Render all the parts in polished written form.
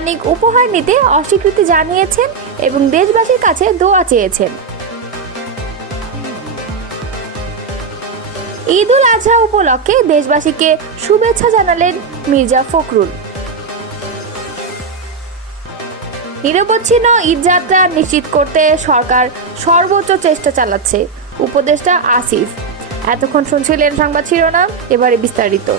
মানিক উপহার নিতে অস্বীকৃতি জানিয়েছেন এবং দেশবাসীর কাছে দোয়া চেয়েছেন। ঈদ উল আজহা উপলক্ষে দেশবাসীকে শুভেচ্ছা জানালেন মির্জা ফখরুল। নিরবচ্ছিন্ন ঈদযাত্রা নিশ্চিত করতে সরকার সর্বোচ্চ চেষ্টা চালাচ্ছে, উপদেষ্টা আসিফ। এতক্ষণ শুনছিলেন সংবাদ শিরোনাম, এবারে বিস্তারিত।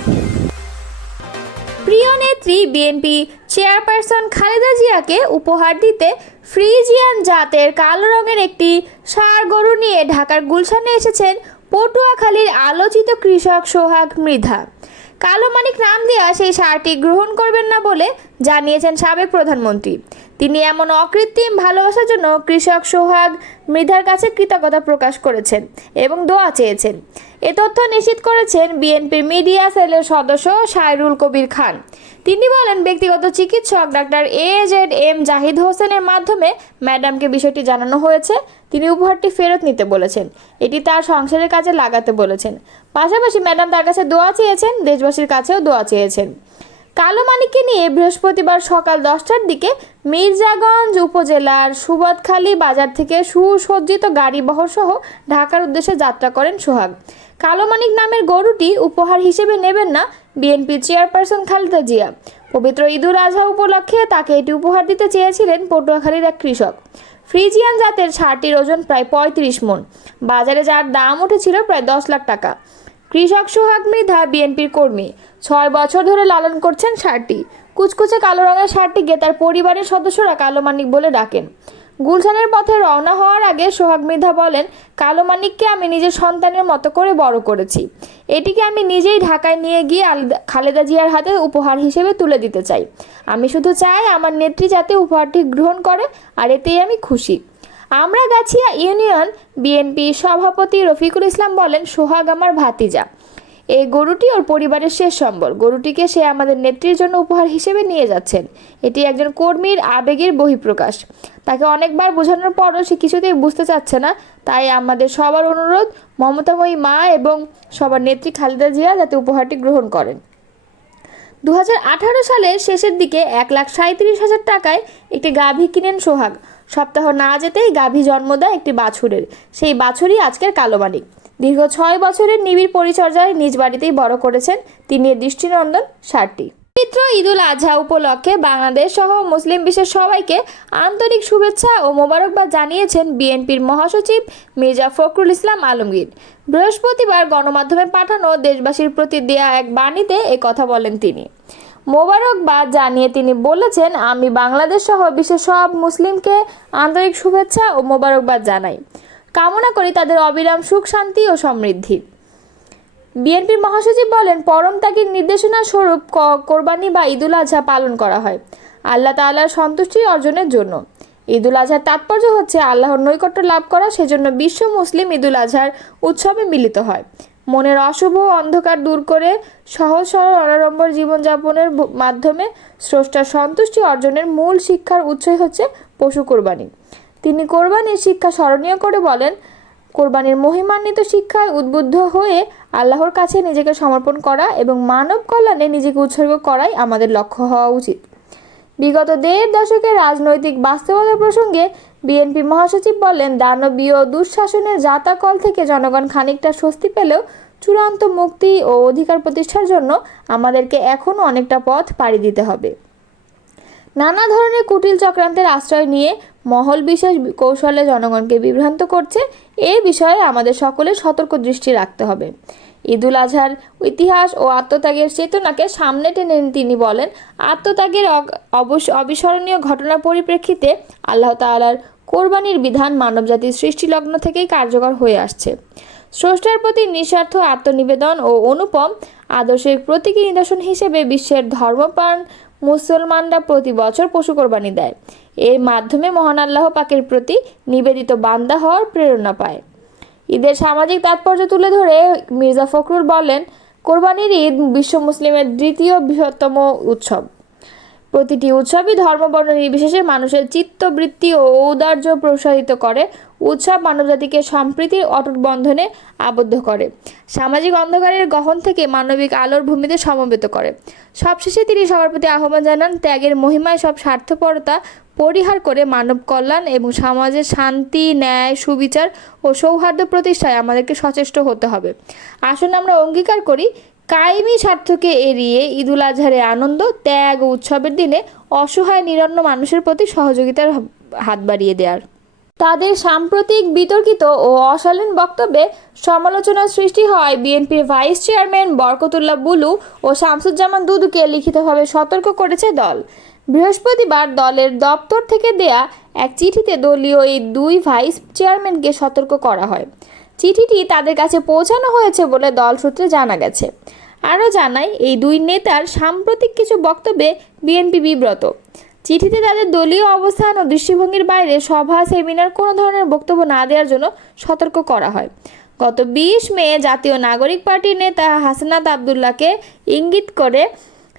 প্রিয় নেত্রী বিএনপি চেয়ারপারসন খালেদা জিয়াকে উপহার দিতে ফ্রিজিয়ান জাতের কালো রঙের একটি ষাঁড় গরু নিয়ে ঢাকার গুলশানে এসেছেন পটুয়াখালীর আলোচিত কৃষক সোহাগ মৃধা। কালো মানিক নাম দেওয়া সেই ষাঁড়টি গ্রহণ করবেন না বলে জানিয়েছেন সাবেক প্রধানমন্ত্রী। তিনি এমন অকৃত্রিম ভালোবাসার জন্য কৃষক সোহাগ মৃধার কাছে কৃতজ্ঞতা প্রকাশ করেছেন এবং দোয়া চেয়েছেন। এ তথ্য নিশ্চিত করেছেন বিএনপির মিডিয়া সেলের সদস্য সাইরুল কবির খান। তিনি বলেন, ব্যক্তিগত চিকিৎসক ডাক্তার AZM জাহিদ হোসেনের মাধ্যমে ম্যাডামকে বিষয়টি জানানো হয়েছে। তিনি উপহারটি ফেরত নিতে বলেছেন, এটি তার সংসারের কাজে লাগাতে বলেছেন। পাশাপাশি ম্যাডাম তার কাছে দোয়া চেয়েছেন, দেশবাসীর কাছেও দোয়া চেয়েছেন। কালো মানিককে নিয়ে বৃহস্পতিবার সকাল 10টার দিকে মির্জাগঞ্জ উপজেলার সুবদখালী বাজার থেকে সুসজ্জিত গাড়িবহর সহ ঢাকার উদ্দেশ্যে যাত্রা করেন সোহাগ। কালো মানিক নামের গরুটি উপহার হিসেবে নেবেন না বিএনপি চেয়ারপারসন খালেদা জিয়া। পবিত্র ঈদ উল আজহা উপলক্ষে তাকে এটি উপহার দিতে চেয়েছিলেন পটুয়াখালীর এক কৃষক। ফ্রিজিয়ান জাতের ষাঁড়টির ওজন প্রায় 35 মণ, বাজারে যার দাম উঠেছিল প্রায় 10 লাখ টাকা। কৃষক সোহাগ মৃধা বিএনপির কর্মী, 6 বছর ধরে লালন করছেন ষাঁড়টি। কুচকুচে কালো রঙের ষাঁড়টিকে তার পরিবারের সদস্যরা কালো মানিক বলে ডাকেন। গুলশানের পথে রওনা হওয়ার আগে সোহাগ মৃধা বলেন, কালো মানিককে আমি নিজের সন্তানের মতো করে বড় করেছি। এটিকে আমি নিজেই ঢাকায় নিয়ে গিয়ে খালেদা জিয়ার হাতে উপহার হিসেবে তুলে দিতে চাই। আমি শুধু চাই আমার নেত্রী যাতে উপহারটি গ্রহণ করে, আর এতেই আমি খুশি। আমরাগাছিয়া ইউনিয়ন বিএনপি সভাপতি রফিকুল ইসলাম বলেন, সোহাগ আমার ভাতিজা। এই গরুটি ওর পরিবারের শেষ সম্বল। গরুটিকে সে আমাদের নেত্রীর জন্য উপহার হিসেবে নিয়ে যাচ্ছেন। এটি একজন কর্মীর আবেগের বহিঃপ্রকাশ। তাকে অনেকবার বোঝানোর পরও সে কিছুতেই বুঝতে চাচ্ছে না। তাই আমাদের সবার অনুরোধ, মমতাময়ী মা এবং সবার নেত্রী খালেদা জিয়া যাতে উপহারটি গ্রহণ করেন। 2018 সালের শেষের দিকে 1,37,000 টাকায় একটি গাভী কিনেন সোহাগ। সপ্তাহ না যেতেই গাভী জন্ম দেয় একটি বাছুরের। সেই বাছুরই আজকের কালো মানিক। দীর্ঘ 6 বছরের নিবিড় পরিচর্যায় নিজ বাড়িতেই বড় করেছেন তিনি এই দৃষ্টিনন্দন ষাঁড়টি। পবিত্র ঈদ উল আজহা উপলক্ষে বাংলাদেশ সহ মুসলিম বিশ্বের সবাইকে আন্তরিক শুভেচ্ছা ও মোবারকবাদ জানিয়েছেন বিএনপির মহাসচিব মির্জা ফখরুল ইসলাম আলমগীর। বৃহস্পতিবার গণমাধ্যমে পাঠানো দেশবাসীর প্রতি দেয়া এক বাণীতে এ কথা বলেন তিনি। মোবারকবাদ জানিয়ে তিনি বলেছেন, আমি বাংলাদেশ সহ বিশ্বের সব মুসলিমকে আন্তরিক শুভেচ্ছা ও মোবারকবাদ জানাই। কামনা করি তাদের অবিরাম সুখ, শান্তি ও সমৃদ্ধি। বিএনপির মহাসচিব বলেন, পরম ত্যাগের নির্দেশনা স্বরূপ কোরবানি বা ঈদ উল আজহা পালন করা হয় আল্লাহ তাআলার সন্তুষ্টি অর্জনের জন্য। ঈদ উল আজহার তাৎপর্য হচ্ছে আল্লাহর নৈকট্য লাভ করা। সেজন্য বিশ্ব মুসলিম ঈদ উল আজহার উৎসবে মিলিত হয়। মনের অশুভ অন্ধকার দূর করে সহজ সরল অনাড়ম্বর জীবনযাপনের মাধ্যমে স্রষ্টার সন্তুষ্টি অর্জনের মূল শিক্ষার উৎসই হচ্ছে পশু কোরবানি। তিনি কোরবানির শিক্ষা স্মরণীয় করে বলেন, কোরবানির মহিমান্বিত শিক্ষায় উদ্বুদ্ধ হয়ে আল্লাহর কাছে নিজেকে সমর্পণ করা এবং মানব কল্যাণে নিজেকে উৎসর্গ করাই আমাদের লক্ষ্য হওয়া উচিত। বিগত 1.5 দশকের রাজনৈতিক বাস্তবতা প্রসঙ্গে বিএনপি মহাসচিব বলেন, দানবীয় দুঃশাসনের জাতাকল থেকে জনগণ খানিকটা স্বস্তি পেলেও চূড়ান্ত মুক্তি ও অধিকার প্রতিষ্ঠার জন্য আমাদেরকে এখনও অনেকটা পথ পাড়ি দিতে হবে। নানা ধরনের কুটিল চক্রান্তের আশ্রয় নিয়ে মহল বিশেষ কৌশলে জনগণকে বিভ্রান্ত করছে। এই বিষয়ে আমাদের সকলের সতর্ক দৃষ্টি রাখতে হবে। ঈদ উল আজহার ইতিহাস ও আত্মত্যাগের চেতনাকে সামনে টেনে তিনি বলেন, আত্মত্যাগের অবিস্মরণীয় ঘটনার পরিপ্রেক্ষিতে আল্লাহ তাআলার কোরবানির বিধান মানবজাতির সৃষ্টিলগ্ন থেকেই কার্যকর হয়ে আসছে। স্রষ্টার প্রতি নিঃস্বার্থ আত্মনিবেদন ও অনুপম আদর্শের প্রতীকী নিদর্শন হিসেবে বিশ্বের ধর্মপ্রাণ মুসলমানরা প্রতি বছর পশু কোরবানি দেয়। এর মাধ্যমে মহান আল্লাহ পাকের প্রতি নিবেদিত বান্দা হওয়ার প্রেরণা পায়। ঈদের সামাজিক তাৎপর্য তুলে ধরে মির্জা ফখরুল বলেন, কোরবানির ঈদ বিশ্ব মুসলিমের দ্বিতীয় বৃহত্তম উৎসব। প্রতিটি উৎসবই ধর্মবর্ণ নির্বিশেষে মানুষের চিত্তবৃত্তি ও ঔদার্য প্রসারিত করে। উৎসব মানবজাতিকে সম্প্রীতির অটুট বন্ধনে আবদ্ধ করে, সামাজিক অন্ধকারের গহন থেকে মানবিক আলোর ভূমিতে সমবেত করে। সবশেষে তিনি সবার প্রতি আহ্বান জানান, ত্যাগের মহিমায় সব স্বার্থপরতা পরিহার করে মানব কল্যাণ এবং সমাজের শান্তি, ন্যায়, সুবিচার ও সৌহার্দ্য প্রতিষ্ঠায় আমাদেরকে সচেষ্ট হতে হবে। আসুন আমরা অঙ্গীকার করি, কায়েমি স্বার্থকে এড়িয়ে ঈদুল আজহারের আনন্দ, ত্যাগ ও উৎসবের দিনে অসহায় নিরন্ন মানুষের প্রতি সহযোগিতার হাত বাড়িয়ে দেওয়ার। তাদের সাম্প্রতিক বিতর্কিত ও অশালীন বক্তব্যে সমালোচনার সৃষ্টি হয় বিএনপির ভাইস চেয়ারম্যান বরকতুল্লাহ বুলু ও শামসুজ্জামান দুদুকে লিখিতভাবে সতর্ক করেছে দল। বৃহস্পতিবার দলের দপ্তর থেকে দেয়া এক চিঠিতে দলীয় এই দুই ভাইস চেয়ারম্যানকে সতর্ক করা হয়। চিঠিটি তাদের কাছে পৌঁছানো হয়েছে বলে দল সূত্রে জানা গেছে। আরও জানায়, এই দুই নেতার সাম্প্রতিক কিছু বক্তব্যে বিএনপি বিব্রত। চিঠিতে তাদের দলীয় অবস্থান ও দৃষ্টিভঙ্গির বাইরে সভা, সেমিনার কোনো ধরনের বক্তব্য না দেওয়ার জন্য সতর্ক করা হয়। গত 20 মে জাতীয় নাগরিক পার্টির নেতা হাসনাত আবদুল্লাহকে ইঙ্গিত করে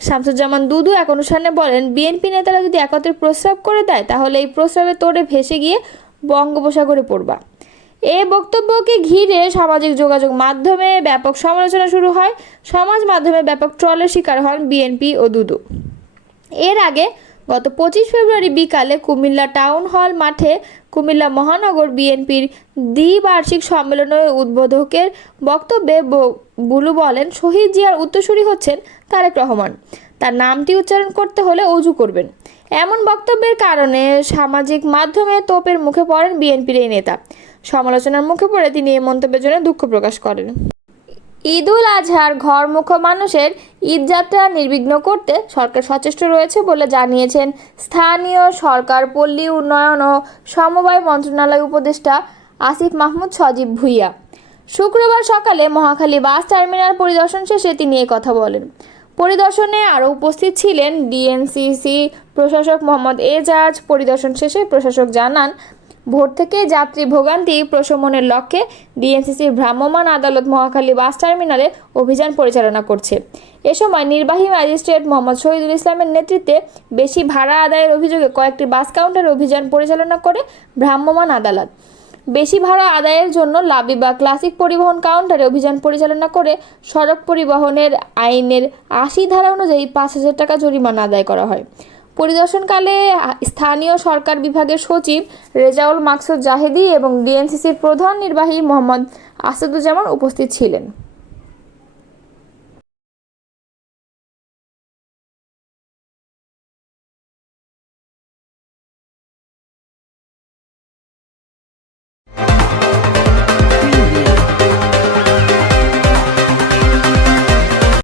শামসুজ্জামান দুদু এক অনুষ্ঠানে বলেন, বিএনপি নেতারা যদি একত্রে প্রস্রাব করে দেয় তাহলে এই প্রস্রাবের তোড়ে ভেসে গিয়ে বঙ্গোপসাগরে পড়বা। এই বক্তব্যকে ঘিরে সামাজিক যোগাযোগ মাধ্যমে ব্যাপক সমালোচনা শুরু হয়। সমাজ মাধ্যমে ব্যাপক ট্রলের শিকার হন বিএনপি ও দুদু। এর আগে গত 25 ফেব্রুয়ারি বিকালে কুমিল্লা টাউন হল মাঠে কুমিল্লা মহানগর বিএনপির দ্বিবার্ষিক সম্মেলনের উদ্বোধকের বক্তব্যে বুলু বলেন, শহীদ জিয়ার উত্তরসূরি হচ্ছেন তারেক রহমান, তার নামটি উচ্চারণ করতে হলে অজু করবেন। এমন বক্তব্যের কারণে সামাজিক মাধ্যমে তোপের মুখে পড়েন বিএনপির এই নেতা। সমালোচনার মুখে পড়ে তিনি এই মন্তব্যের জন্য দুঃখ প্রকাশ করেন। ঈদুল আজহার ঘরমুখো মানুষের ঈদযাত্রা নির্বিঘ্ন করতে সরকার সচেষ্ট রয়েছে বলে জানিয়েছেন স্থানীয় সরকার, পল্লী উন্নয়ন ও সমবায় মন্ত্রণালয় উপদেষ্টা আসিফ মাহমুদ সজীব ভুঁইয়া। শুক্রবার সকালে মহাখালী বাস টার্মিনাল পরিদর্শন শেষে তিনি এই কথা বলেন। পরিদর্শনে আরও উপস্থিত ছিলেন ডিএনসিসি প্রশাসক মোহাম্মদ এজাজ। পরিদর্শন শেষে প্রশাসক জানান, ভোর থেকে যাত্রী ভোগান্তি প্রশমনের লক্ষ্যে ডিএনসিসির ভ্রাম্যমাণ আদালত মহাখালী বাস টার্মিনালে অভিযান পরিচালনা করছে। এ সময় নির্বাহী ম্যাজিস্ট্রেট মোহাম্মদ শহীদুল ইসলামের নেতৃত্বে বেশি ভাড়া আদায়ের অভিযোগে কয়েকটি বাস কাউন্টারে অভিযান পরিচালনা করে ভ্রাম্যমাণ আদালত। বেশি ভাড়া আদায়ের জন্য লাবি বা ক্লাসিক পরিবহন কাউন্টারে অভিযান পরিচালনা করে সড়ক পরিবহনের আইনের 80 ধারা অনুযায়ী 5,000 টাকা জরিমানা আদায় করা হয়। পরিদর্শনকালে স্থানীয় সরকার বিভাগের সচিব রেজাউল মাকসুদ জাহেদি এবং ডিএনসিসির প্রধান নির্বাহী মোহাম্মদ আসাদুজ্জামান উপস্থিত ছিলেন।